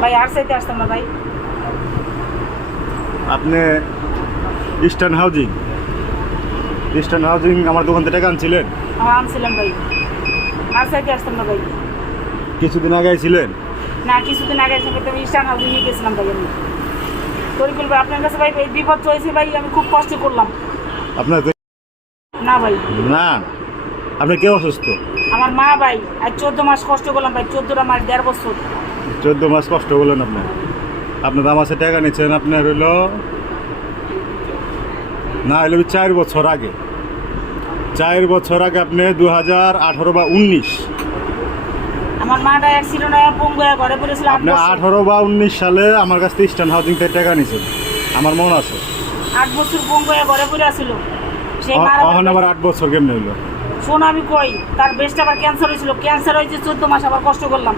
ভাই আর চাইতে আসতাম না ভাই। আপনি ইস্টার্ন হাউজিং আমার দোকান থেকে টাকা আনছিলেন? আনছিলাম ভাই, আর চাইতে আসতাম না ভাই। কিছুদিন আগে ছিলেন? না, কিছুদিন আগে এসে আমি ইস্টার্ন হাউসে নিয়ে গেছিলাম ভাই। আমি তরিকুল ভাই আপনার কাছে ভাই এই বিপদ চলেছে ভাই, আমি খুব কষ্ট করলাম। আপনার না ভাই না, আপনি কেউ অসুস্থ? আমার মা ভাই, আর 14 মাস কষ্ট করলাম ভাই, 14টা মাস 1.5 বছর। 14 মাস কষ্ট করলেন আপনি? আপনার আমার কাছে টাকা নিচ্ছেন আপনার হইলো না হইলো 4 বছর আগে। 4 বছর আগে আপনি 2018 বা 19, আমার মাটা এক ছিল না, পঙ্গু হয়ে ঘরে পড়েছিল। আপনি 18 বা 19 সালে আমার কাছ থেকে ইস্টার্ন হাউজিং থেকে টাকা নিয়েছেন, আমার মনে আছে। 8 বছর পঙ্গু হয়ে ঘরে পড়ে আছিল। সেই এখন আবার 8 বছর কেমনে হইলো? শোন আমি কই, তার বেস্ট আবার ক্যান্সার হয়েছিল, ক্যান্সার হয়েছে 14 মাস আবার কষ্ট করলাম।